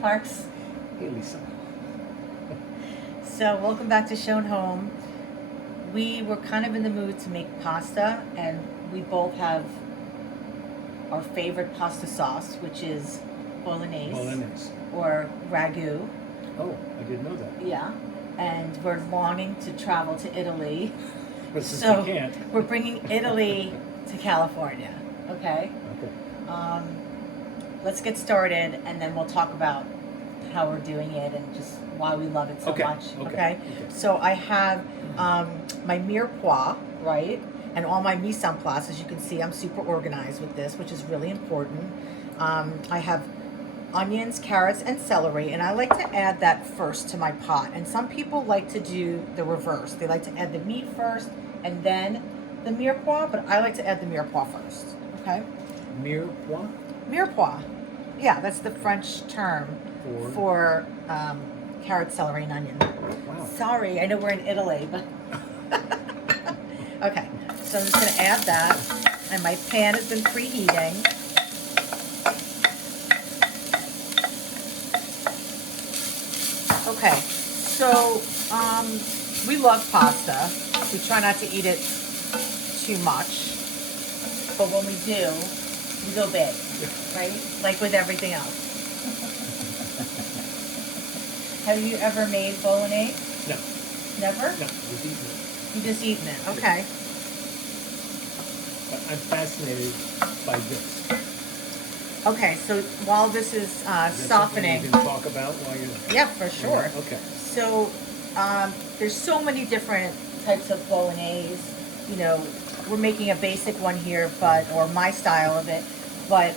Marks. Hey, Lisa. So, welcome back to Schoen Home. We were kind of in the mood to make pasta, and we both have our favorite pasta sauce, which is Bolognese. Or ragu. Oh, I didn't know that. Yeah. And we're longing to travel to Italy. But since So, we can't. we're bringing Italy to California. Okay? Okay. Let's get started, and then we'll talk about how we're doing it and just why we love it so much. Okay? So I have my mirepoix, right? And all my mise en place. As you can see, I'm super organized with this, which is really important. I have onions, carrots, and celery, and I like to add that first to my pot. And some people like to do the reverse. They like to add the meat first and then the mirepoix, but I like to add the mirepoix first. Okay? Mirepoix? Mirepoix. Yeah, that's the French term for carrot, celery, and onion. Wow. Sorry, I know we're in Italy, but okay. So I'm just going to add that, and my pan has been preheating. Okay, so we love pasta. We try not to eat it too much, but when we do, we go big, right? Like with everything else. Have you ever made bolognese? No. Never? No, just eating it. You just eaten it, okay. But I'm fascinated by this. Okay, so while this is softening. You can talk about while you're... Yeah, for sure. Okay. So there's so many different types of bolognese. You know, we're making a basic one here, or my style of it, but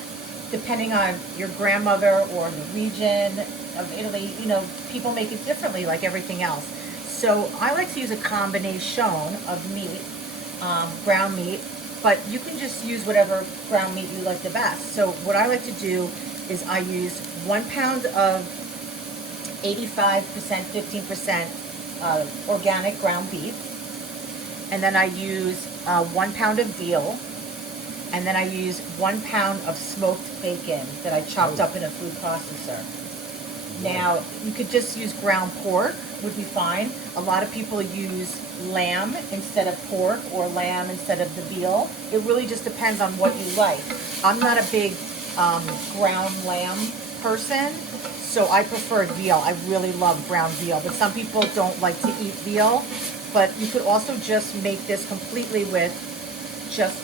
depending on your grandmother or the region of Italy, you know, people make it differently like everything else. So I like to use a combination of meat, ground meat, but you can just use whatever ground meat you like the best. So what I like to do is I use 1 pound of 85%, 15% organic ground beef, and then I use 1 pound of veal, and then I use 1 pound of smoked bacon that I chopped up in a food processor. Now, you could just use ground pork, would be fine. A lot of people use lamb instead of pork, or lamb instead of the veal. It really just depends on what you like. I'm not a big ground lamb person, so I prefer veal. I really love ground veal, but some people don't like to eat veal. But you could also just make this completely with just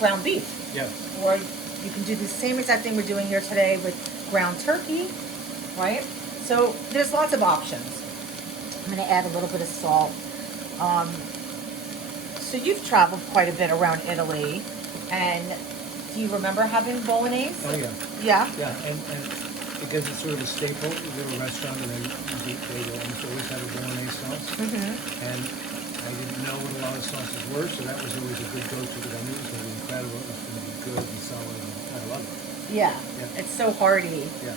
ground beef. Yeah. Or you can do the same exact thing we're doing here today with ground turkey, right? So there's lots of options. I'm going to add a little bit of salt. So you've traveled quite a bit around Italy, and do you remember having bolognese? Oh, yeah. Yeah? Yeah, and because it's sort of a staple, you go to a restaurant and they will almost always have a bolognese sauce. Mm-hmm. And I didn't know what a lot of sauces were, so that was always a good go-to because I knew it was going to be incredible, it was going to be good and solid, and I love it. Yeah. It's so hearty. Yeah.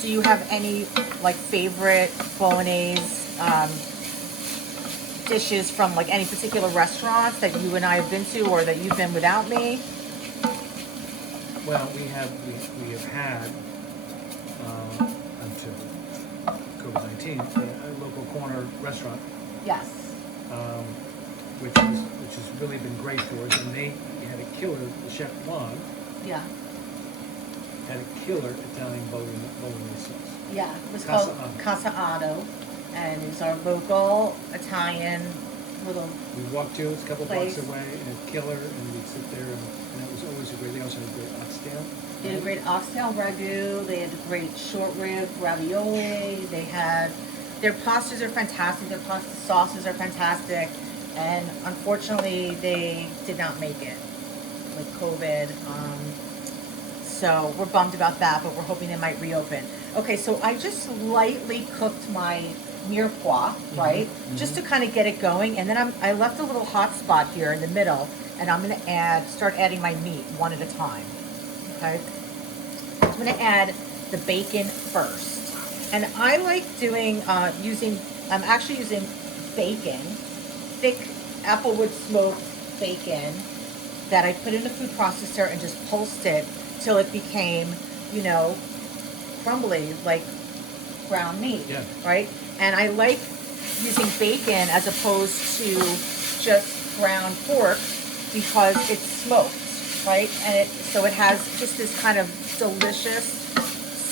Do you have any like favorite bolognese dishes from like any particular restaurants that you and I have been to, or that you've been without me? Well, we have had until COVID-19 a local corner restaurant. Yes. Which has really been great for us, and they had a killer. The chef Juan. Yeah. Had a killer Italian bolognese sauce. Yeah, it was called Casa Otto, and it's our local Italian little. We walked to it, it's a couple place. blocks away, and a killer, and we'd sit there, and it was always a great. They also had a great oxtail. They had a great oxtail ragu. They had a great short rib ravioli. They had their pastas are fantastic. Their pasta sauces are fantastic, and unfortunately, they did not make it with COVID. So we're bummed about that, but we're hoping they might reopen. Okay, so I just lightly cooked my mirepoix, right? Mm-hmm. Just to kind of get it going, and then I left a little hot spot here in the middle, and I'm going to start adding my meat one at a time. Okay, I'm going to add the bacon first, and I like doing I'm actually using bacon, thick applewood smoked bacon that I put in a food processor and just pulsed it till it became, you know, crumbly like ground meat, Yeah. right? And I like using bacon as opposed to just ground pork because it's smoked, right? And so it has just this kind of delicious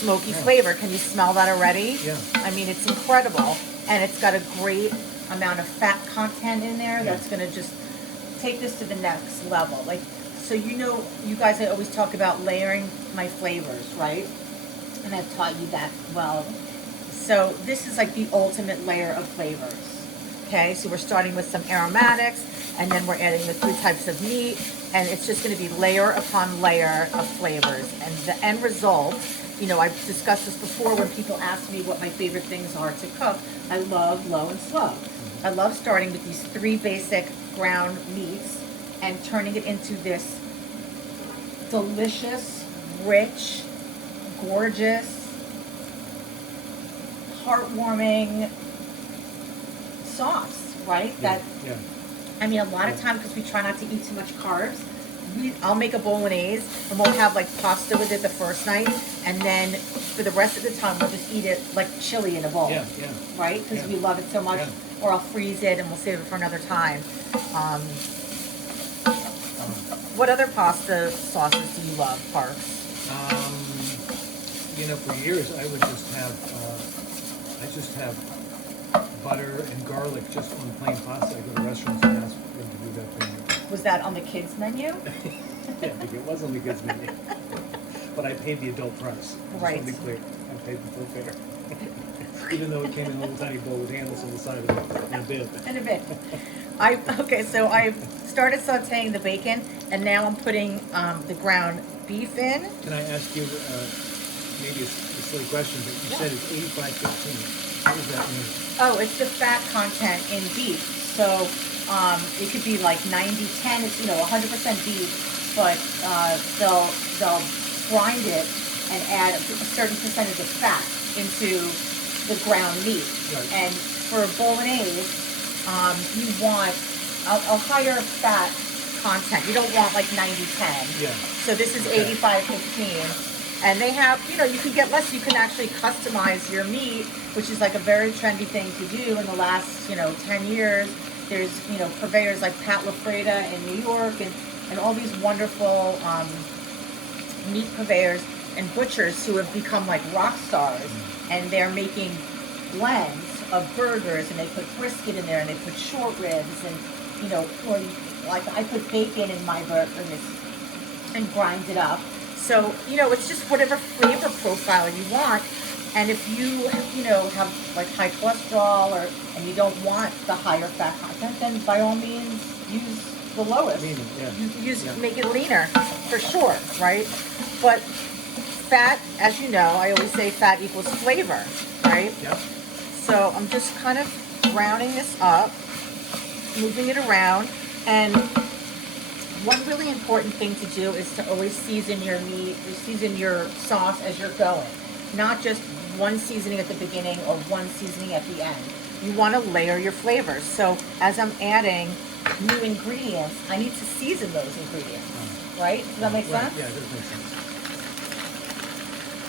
smoky flavor. Can you smell that already? Yeah. I mean, it's incredible. And it's got a great amount of fat content in there that's going to just take this to the next level. Like, so you guys, I always talk about layering my flavors, right? And I've taught you that well. So this is like the ultimate layer of flavors. Okay, so we're starting with some aromatics, and then we're adding the 3 types of meat, and it's just going to be layer upon layer of flavors. And the end result, I've discussed this before when people ask me what my favorite things are to cook. I love low and slow. I love starting with these 3 basic ground meats and turning it into this delicious, rich, gorgeous, heartwarming sauce, right? I mean, a lot of times, because we try not to eat too much carbs, I'll make a bolognese and we'll have like pasta with it the first night, and then for the rest of the time we'll just eat it like chili in a bowl, right? Because we love it so much. Or I'll freeze it and we'll save it for another time. What other pasta sauces do you love, Parks? For years I would just have butter and garlic just on plain pasta. I go to restaurants and ask them to do that thing. Was that on the kids' menu? Yeah, it was on the kids' menu. But I paid the adult price. Right. Just to be clear, I paid the full fare. Even though it came in a little tiny bowl with handles on the side of it in a bit. In a bit. So I started sauteing the bacon, and now I'm putting the ground beef in. Can I ask you maybe a silly question, but you said it's 85-15. What does that mean? Oh, it's the fat content in beef. So it could be like 90-10. It's 100% beef, but they'll grind it and add a certain percentage of fat into the ground meat. Right. And for bolognese, you want a higher fat content. You don't want like 90-10. Yeah. So this is 85-15. And they have, you can get less. You can actually customize your meat, which is like a very trendy thing to do in the last, 10 years. There's, purveyors like Pat LaFreda in New York and all these wonderful meat purveyors and butchers who have become like rock stars. And they're making blends of burgers, and they put brisket in there, and they put short ribs, and, or like I put bacon in my burger and grind it up. So, it's just whatever flavor profile you want. And if you, have like high cholesterol and you don't want the higher fat content, then by all means use the lowest. Make it leaner, for sure, right? But fat, as you know, I always say fat equals flavor, right? Yep. So I'm just kind of rounding this up, moving it around, and one really important thing to do is to always season your meat, or season your sauce as you're going. Not just one seasoning at the beginning or one seasoning at the end. You want to layer your flavors. So as I'm adding new ingredients, I need to season those ingredients, right? Does that make sense? Yeah, it does make sense.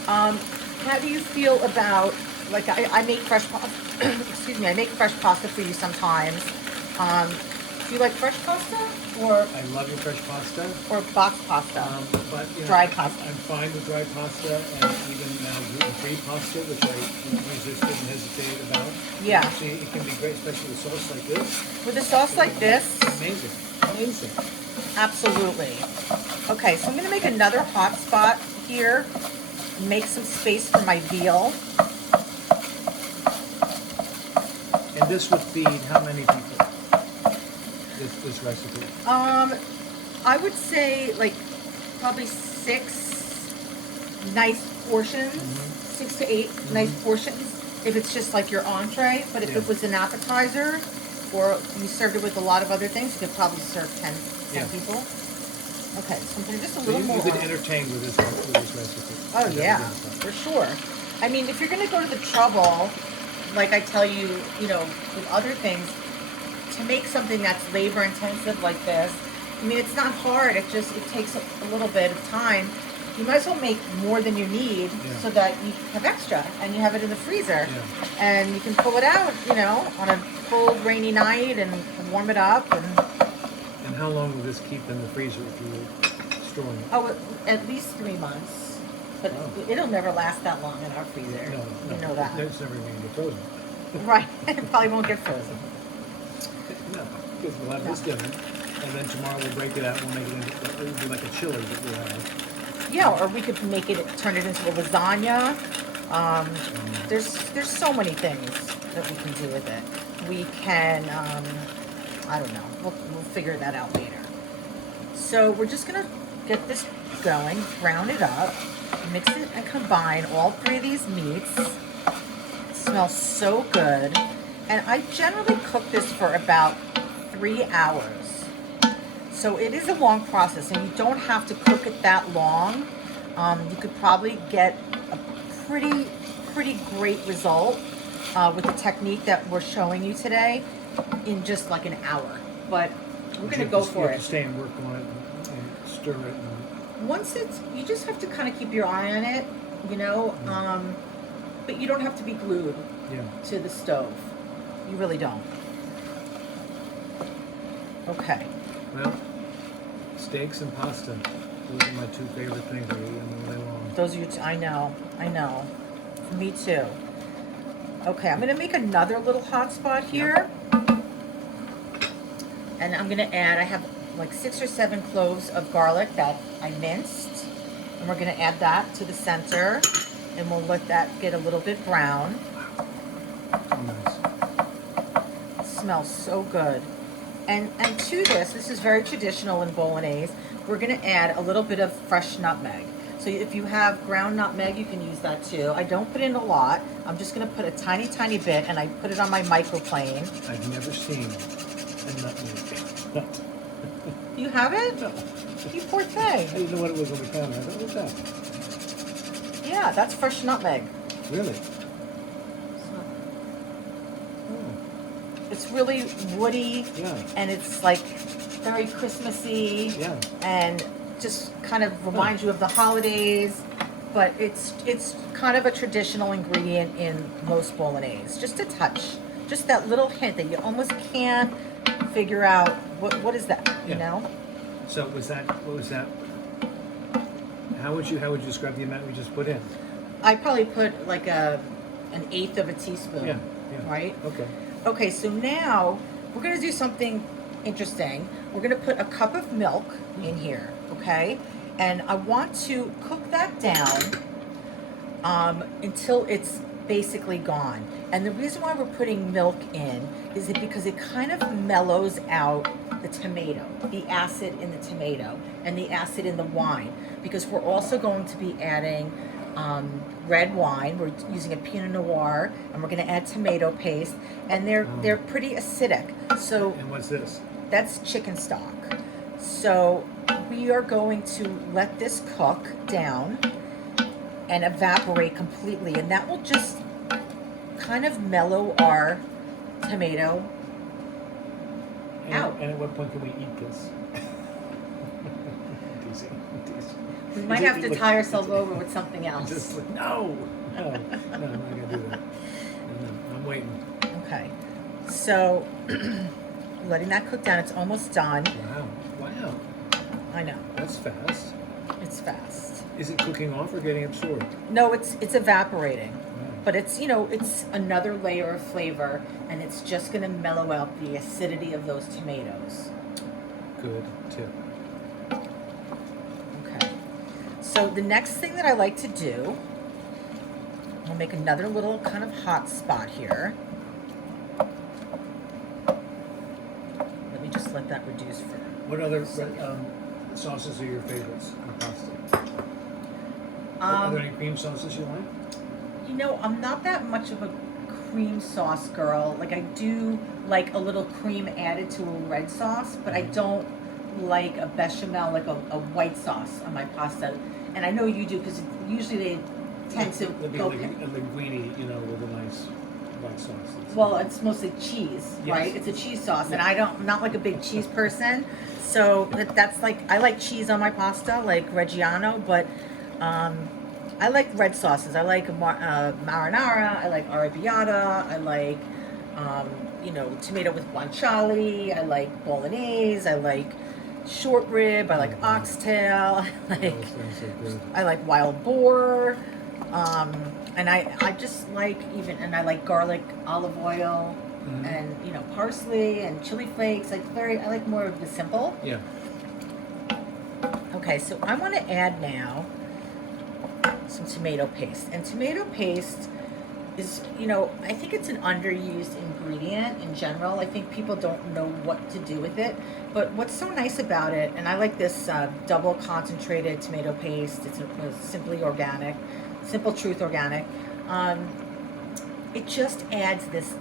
How do you feel about, like I make fresh pasta, excuse me, I make fresh pasta for you sometimes. Do you like fresh pasta or? I love your fresh pasta. Or box pasta. But dry pasta. I'm fine with dry pasta, and even now gluten-free pasta, which I resisted and hesitated about. Yeah. Actually, it can be great, especially with a sauce like this. With a sauce like this? Amazing. Amazing. Absolutely. Okay, so I'm going to make another hot spot here. Make some space for my veal. And this would feed how many people? This recipe? I would say like probably 6 nice portions, 6 to 8 nice portions. If it's just like your entree, but if it was an appetizer, or you served it with a lot of other things, you could probably serve 10 people. Okay, so I'm putting just a little more. You could entertain with this recipe. Oh yeah, for sure. I mean, if you're going to go to the trouble, like I tell you, with other things, to make something that's labor intensive like this, I mean, it's not hard. It takes a little bit of time. you might as well make more than you need so that you have extra and you have it in the freezer. Yeah. And you can pull it out, you know, on a cold, rainy night and warm it up. And how long will this keep in the freezer if you're storing it? Oh, at least 3 months. But it'll never last that long in our freezer. No, You know that. It's never going to get frozen. Right. It probably won't get frozen. No, because we'll have this dinner, and then tomorrow we'll break it out and we'll make it into, it'll be like a chili that we'll have. Yeah, or we could make it, turn it into a lasagna. There's so many things that we can do with it. We can, I don't know, we'll figure that out later. So we're just gonna get this going, brown it up, mix it and combine all 3 of these meats. It smells so good. And I generally cook this for about 3 hours. So it is a long process, and you don't have to cook it that long. You could probably get a pretty great result with the technique that we're showing you today in just like an hour. But we're going to go for it. You have to stay and work on it and stir it. And... Once you just have to kind of keep your eye on it, you know, but you don't have to be glued to the stove. You really don't. Okay. Well, steaks and pasta. Those are my 2 favorite things I eat all day long. Those are your I know. Me too. Okay, I'm going to make another little hot spot here. And I'm going to add, I have like 6 or 7 cloves of garlic that I minced. And we're going to add that to the center. And we'll let that get a little bit brown. Nice. It smells so good. And to this is very traditional in Bolognese, we're going to add a little bit of fresh nutmeg. So if you have ground nutmeg, you can use that too. I don't put in a lot. I'm just going to put a tiny bit, and I put it on my microplane. I've never seen a nutmeg. You haven't? No. You poor thing. I didn't know what it was on the counter. I thought, what's that? Yeah, that's fresh nutmeg. Really? It's really woody, Yeah. and it's like very Christmassy, Yeah. and just kind of reminds you of the holidays. But it's kind of a traditional ingredient in most Bolognese. Just a touch, just that little hint that you almost can't figure out what is that, you know? So what was that? How would you describe the amount we just put in? I probably put like an 1/8 of a teaspoon. Yeah. Right? Okay. Okay, so now we're going to do something interesting. We're going to put a cup of milk in here, okay? And I want to cook that down until it's basically gone. And the reason why we're putting milk in is because it kind of mellows out the tomato, the acid in the tomato, and the acid in the wine. Because we're also going to be adding red wine. We're using a Pinot Noir, and we're going to add tomato paste, and they're pretty acidic. So And what's this? that's chicken stock. So we are going to let this cook down and evaporate completely, and that will just kind of mellow our tomato out. And at what point can we eat this? We might have to tie ourselves over with something else. Just like, no, I'm not gonna do that. No, I'm waiting. Okay, so letting that cook down. It's almost done. Wow, I know. that's fast. It's fast. Is it cooking off or getting absorbed? No, it's evaporating. Wow. But it's, you know, it's another layer of flavor, and it's just going to mellow out the acidity of those tomatoes. Good tip. Okay. So the next thing that I like to do, I'll make another little kind of hot spot here. Let me just let that reduce for What other sauces are your favorites on pasta? Are there any cream sauces you like? You know, I'm not that much of a cream sauce girl. Like, I do like a little cream added to a red sauce, but I don't like a bechamel, like a white sauce on my pasta. And I know you do, because usually they tend to It'd be go... like a linguine, you know, with a nice white sauce. Well, it's mostly cheese, Yes. right? It's a cheese sauce, and I'm not like a big cheese person. So that's like, I like cheese on my pasta, like Reggiano, but I like red sauces. I like marinara. I like arrabbiata. I like, tomato with guanciale. I like bolognese. I like short rib. I like oxtail. I Those like, things are good. I like wild boar. And I just like and I like garlic, olive oil, Mhm. and parsley and chili flakes. I like more of the simple. Yeah. Okay, so I want to add now some tomato paste. And tomato paste is, I think it's an underused ingredient in general. I think people don't know what to do with it. But what's so nice about it, and I like this double concentrated tomato paste. It's simply organic, Simple Truth organic. It just adds this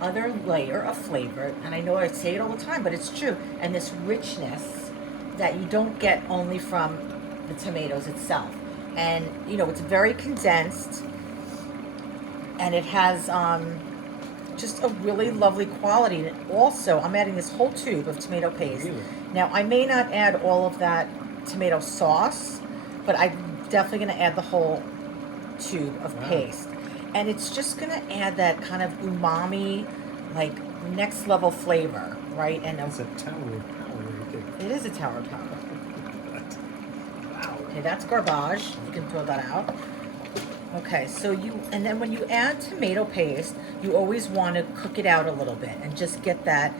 other layer of flavor. And I know I say it all the time, but it's true. And this richness that you don't get only from the tomatoes itself. And it's very condensed, and it has just a really lovely quality. And also, I'm adding this whole tube of tomato paste. Really? Now, I may not add all of that tomato sauce, but I'm definitely going to add the whole tube of paste. And it's just going to add that kind of umami, like next level flavor, right? And It's a tower of power right there. it is a tower of power. Wow. Okay, that's garbage. You can throw that out. Okay, and then when you add tomato paste, you always want to cook it out a little bit and just get that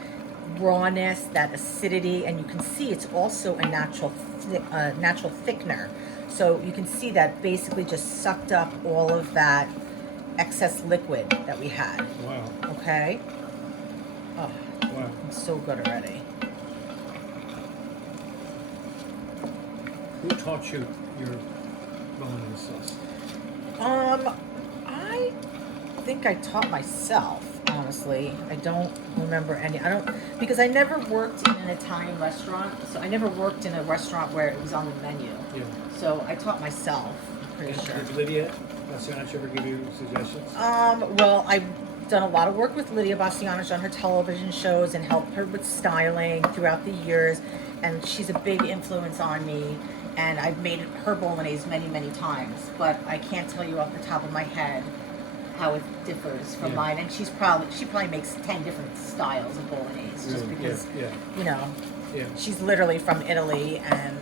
rawness, that acidity, and you can see it's also a natural thickener. So you can see that basically just sucked up all of that excess liquid that we had. Wow. Okay? Oh, Wow. it's so good already. Who taught you your bolognese sauce? I think I taught myself, honestly. I don't remember because I never worked in an Italian restaurant, so I never worked in a restaurant where it was on the menu. Yeah. So I taught myself, I'm pretty sure. Did Lydia Bastianich ever give you suggestions? Well, I've done a lot of work with Lydia Bastianich on her television shows and helped her with styling throughout the years, and she's a big influence on me. And I've made her bolognese many, many times, but I can't tell you off the top of my head how it differs from mine. And she probably makes 10 different styles of bolognese, just because she's literally from Italy, and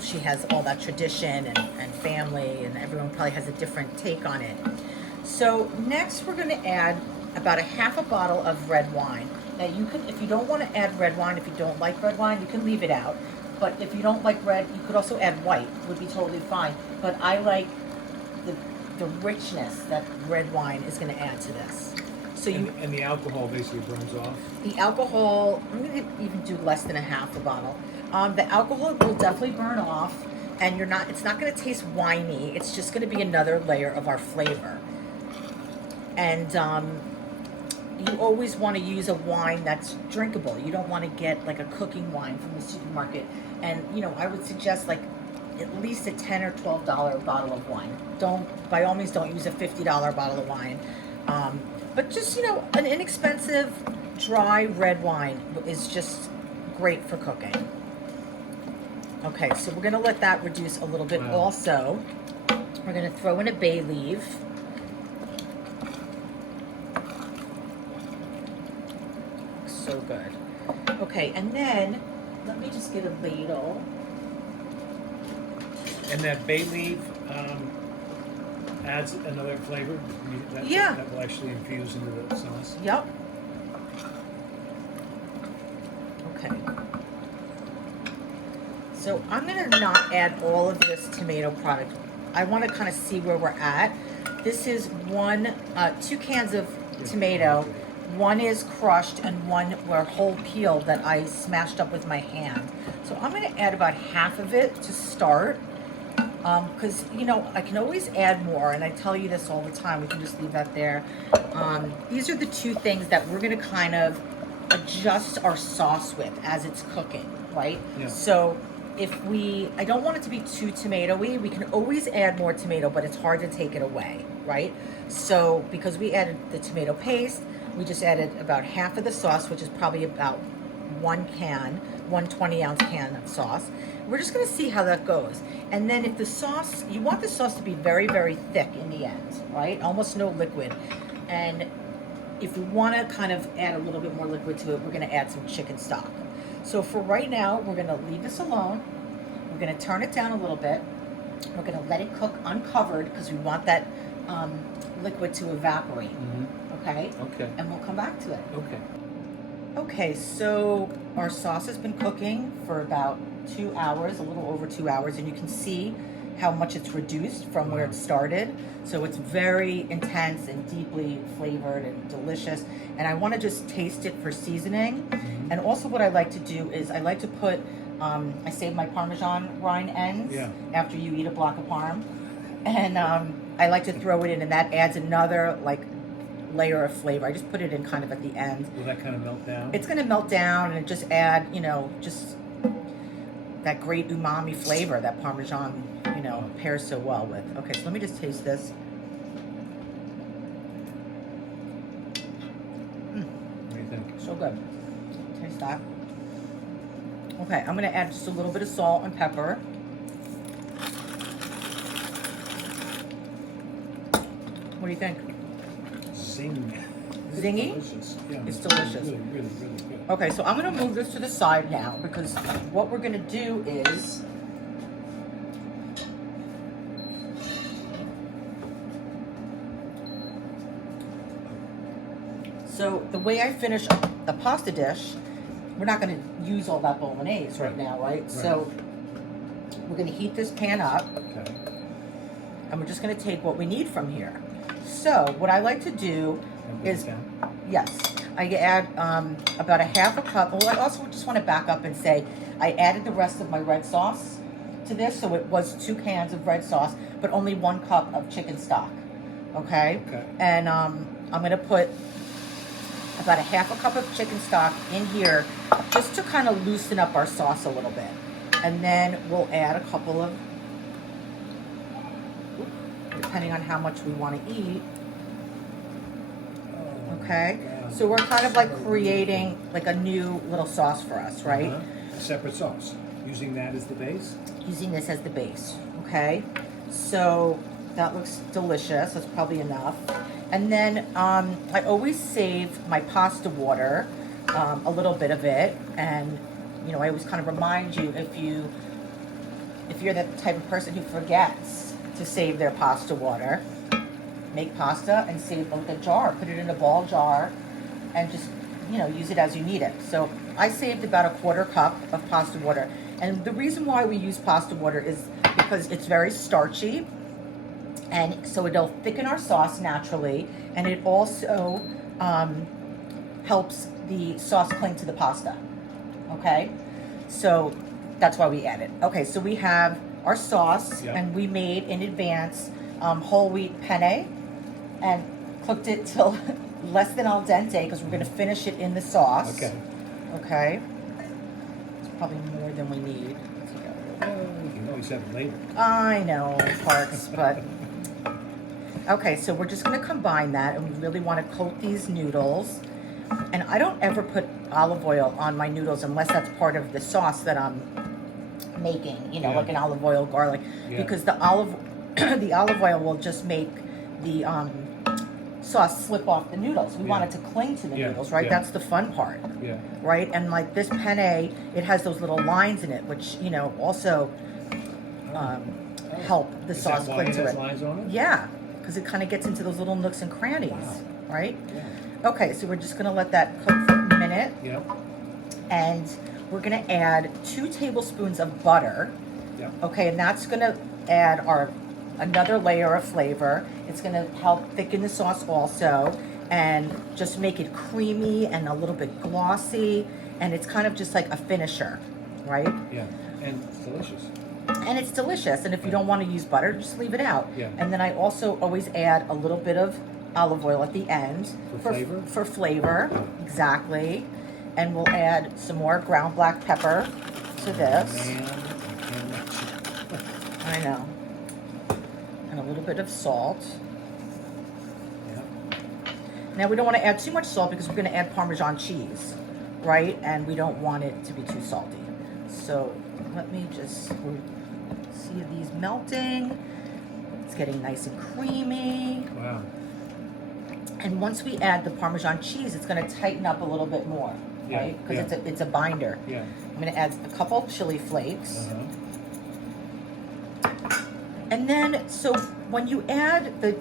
she has all that tradition and family, and everyone probably has a different take on it. So next we're going to add about a half a bottle of red wine. Now you can, if you don't want to add red wine, if you don't like red wine, you can leave it out. But if you don't like red, you could also add white, would be totally fine. But I like the richness that red wine is going to add to this. So and the alcohol basically burns off? The alcohol, I'm going to even do less than a half a bottle. The alcohol will definitely burn off, and it's not going to taste winey. It's just going to be another layer of our flavor. And you always want to use a wine that's drinkable. You don't want to get like a cooking wine from the supermarket. And I would suggest like at least a $10 or $12 bottle of wine. By all means, don't use a $50 bottle of wine. But just an inexpensive dry red wine is just great for cooking. Okay, so we're gonna let that reduce a little bit. Wow. Also, we're gonna throw in a bay leaf. So good. Okay, and then let me just get a ladle. And that bay leaf adds another flavor? That will actually infuse into the sauce? Yep. Okay. So I'm going to not add all of this tomato product. I want to kind of see where we're at. This is 2 cans of tomato. One is crushed and one were whole peel that I smashed up with my hand. So I'm going to add about half of it to start. Because, I can always add more, and I tell you this all the time. We can just leave that there. These are the 2 things that we're going to kind of adjust our sauce with as it's cooking, right? Yeah. So I don't want it to be too tomatoey. We can always add more tomato, but it's hard to take it away, right? So because we added the tomato paste, we just added about half of the sauce, which is probably about one 20-ounce can of sauce. We're just gonna see how that goes. And then if the sauce, you want the sauce to be very, very thick in the end, right? Almost no liquid. And if we wanna kind of add a little bit more liquid to it, we're gonna add some chicken stock. So for right now, we're gonna leave this alone. We're gonna turn it down a little bit. We're gonna let it cook uncovered because we want that liquid to evaporate. Okay? Okay. And we'll come back to it. Okay. Okay, so our sauce has been cooking for about 2 hours, a little over 2 hours, and you can see how much it's reduced from where it started. So it's very intense and deeply flavored and delicious. And I want to just taste it for seasoning. And also what I like to do is I like to put, I save my Parmesan rind ends after you eat a block of Parm. And I like to throw it in, and that adds another like layer of flavor. I just put it in kind of at the end. Will that kind of melt down? It's going to melt down and just add, you know, just that great umami flavor that Parmesan, you know, pairs so well with. Okay, so let me just taste this. What do you think? So good. Taste that. Okay, I'm going to add just a little bit of salt and pepper. What do you think? Zing. Zingy? It's delicious. Yeah, It's delicious. Really, really, really good. Okay, so I'm going to move this to the side now because what we're going to do is so the way I finish a pasta dish, we're not going to use all that bolognese right now, right? So we're going to heat this pan up. Okay. And we're just going to take what we need from here. So what I like to do is, yes, I add about a half a cup. Well, I also just want to back up and say I added the rest of my red sauce to this, so it was 2 cans of red sauce, but only 1 cup of chicken stock. Okay. And I'm going to put about a half a cup of chicken stock in here, just to kind of loosen up our sauce a little bit, and then we'll add a couple of, depending on how much we want to eat. Okay, so we're kind of like creating like a new little sauce for us, right? A separate sauce. Using that as the base? Using this as the base, okay? So that looks delicious. That's probably enough. And then I always save my pasta water, a little bit of it. And, you know, I always kind of remind you, if you're the type of person who forgets to save their pasta water, make pasta and save like a jar, put it in a ball jar, and just, you know, use it as you need it. So I saved about a 1/4 cup of pasta water. And the reason why we use pasta water is because it's very starchy, and so it'll thicken our sauce naturally, and it also helps the sauce cling to the pasta. Okay, so that's why we add it. Okay, so we have our sauce, and we made in advance whole wheat penne, and cooked it till less than al dente because we're going to finish it in the sauce. Okay. It's probably more than we need. You can always have it later. I know, parts, but okay. So we're just going to combine that, and we really want to coat these noodles. And I don't ever put olive oil on my noodles unless that's part of the sauce that I'm making. You know, like an olive oil garlic, because the olive oil will just make the sauce slip off the noodles. We want it to cling to the noodles, right? That's the fun part, right? And like this penne, it has those little lines in it, which, you know, also help the sauce cling to it. Lines on it? Yeah, because it kind of gets into those little nooks and crannies, right? Okay, so we're just going to let that cook for a minute. And we're going to add 2 tablespoons of butter. Okay, and that's going to add another layer of flavor. It's going to help thicken the sauce also, and just make it creamy and a little bit glossy, and it's kind of just like a finisher, right? And it's delicious. And it's delicious, and if you don't want to use butter, just leave it out. And then I also always add a little bit of olive oil at the end. For flavor, exactly. And we'll add some more ground black pepper to this. I know. And a little bit of salt. Now we don't want to add too much salt because we're going to add Parmesan cheese, right? And we don't want it to be too salty. So let me just see these melting. It's getting nice and creamy. Wow. And once we add the Parmesan cheese, it's going to tighten up a little bit more, Yeah, right? Because yeah. it's a binder. Yeah. I'm going to add a couple chili flakes. Uh-huh. And then, so when you add the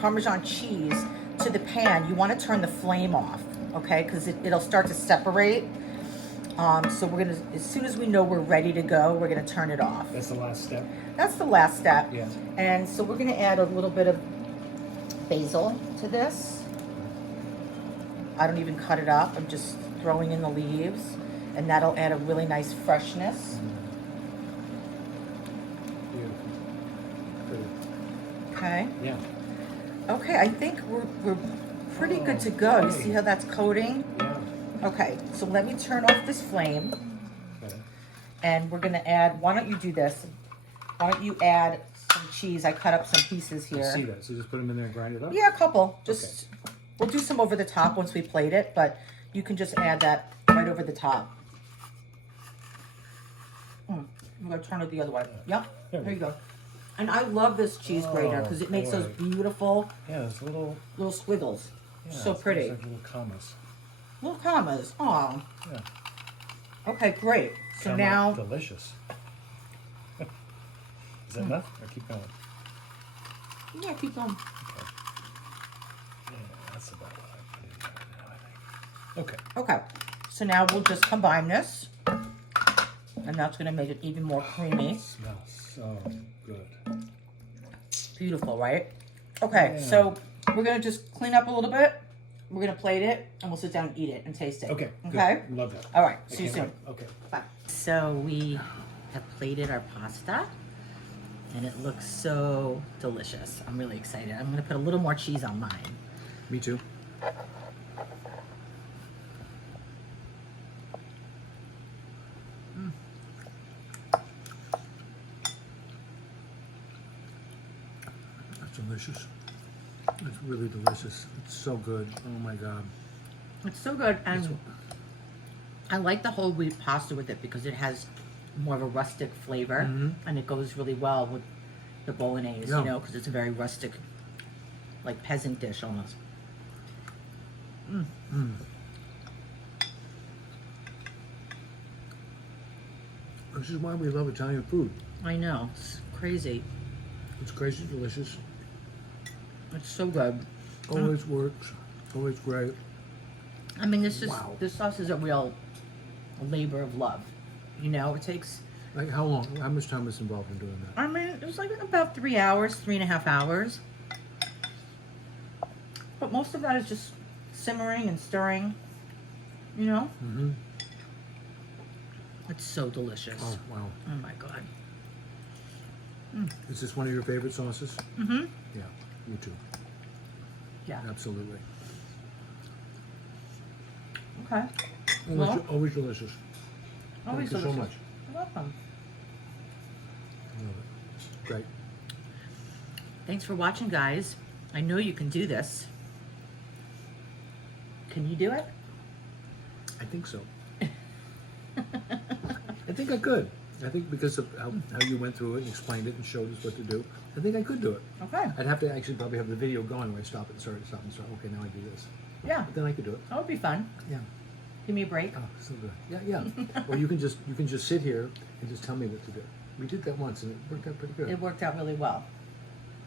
Parmesan cheese to the pan, you want to turn the flame off, okay? Because it'll start to separate. So we're going to, as soon as we know we're ready to go, we're going to turn it off. That's the last step. That's the last step. Yeah. And so we're going to add a little bit of basil to this. I don't even cut it up. I'm just throwing in the leaves, and that'll add a really nice freshness. Beautiful. Pretty. Okay. Yeah. Okay, I think we're pretty good to go. You see how that's coating? Yeah. Okay, so let me turn off this flame, Okay. and we're gonna add, why don't you do this? Why don't you add some cheese? I cut up some pieces I here. see that. So just put them in there and grind it up? Yeah, a couple. Just we'll do some over the top once we plate it, but you can just add that right over the top. I'm gonna turn it the other way. Yep, there you go. And I love this cheese grater because it makes those beautiful Yeah, it's a little squiggles. So it's pretty. like little commas. Little commas. Aw. Yeah. Okay, great. So Caramel, now, delicious. Is that enough? Or keep going? yeah, keep going. Okay. Yeah, that's about what I put in there now, I think. Okay. Okay, so now we'll just combine this, and that's gonna make it even more creamy. It smells so good. Beautiful, right? Okay, Yeah. so we're gonna just clean up a little bit. We're gonna plate it, and we'll sit down and eat it and taste it. Okay. Okay. Good. Love that. All right. I See you can't soon. wait. Okay. Bye. So we have plated our pasta, and it looks so delicious. I'm really excited. I'm gonna put a little more cheese on mine. Me too. That's delicious. It's really delicious. It's so good. Oh my God. It's so good, and I like the whole wheat pasta with it because it has more of a rustic flavor, and it goes really well with the Bolognese, Yeah. you know, because it's a very rustic, like peasant dish almost. This is why we love Italian food. I know, it's crazy. It's crazy delicious. It's so good. Always works. Always great. I mean, this Wow. this sauce is a real labor of love. You know, it takes. Like how long? How much time is involved in doing that? I mean, it was like about 3 hours, 3.5 hours. But most of that is just simmering and stirring. You know, Mm-hmm. it's so delicious. Oh wow. Oh my God. Is this one of your favorite sauces? Mm-hmm. Yeah. Me too. Yeah. Absolutely. Okay. Always, Well, always delicious. always Thank you so delicious. much. You're welcome. I love it. Great. Thanks for watching, guys. I know you can do this. Can you do it? I think so. I think I could. I think because of how you went through it and explained it and showed us what to do, I think I could do it. Okay. I'd have to actually probably have the video going where I stop and start. Okay, now I do this. Yeah. But then I could do it. That would be fun. Yeah. Give me a break. Oh, so good. Yeah, yeah. Or you can just sit here and just tell me what to do. We did that once and it worked out pretty good. It worked out really well.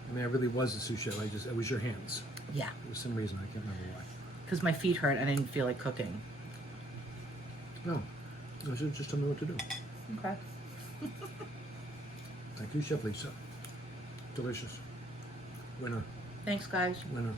I mean, I really was a sous chef. It was your hands. Yeah. For some reason, I can't remember why. Because my feet hurt. I didn't feel like cooking. No, just tell me what to do. Okay. Thank you, Chef Lisa. Delicious. Winner, Thanks, guys. winner.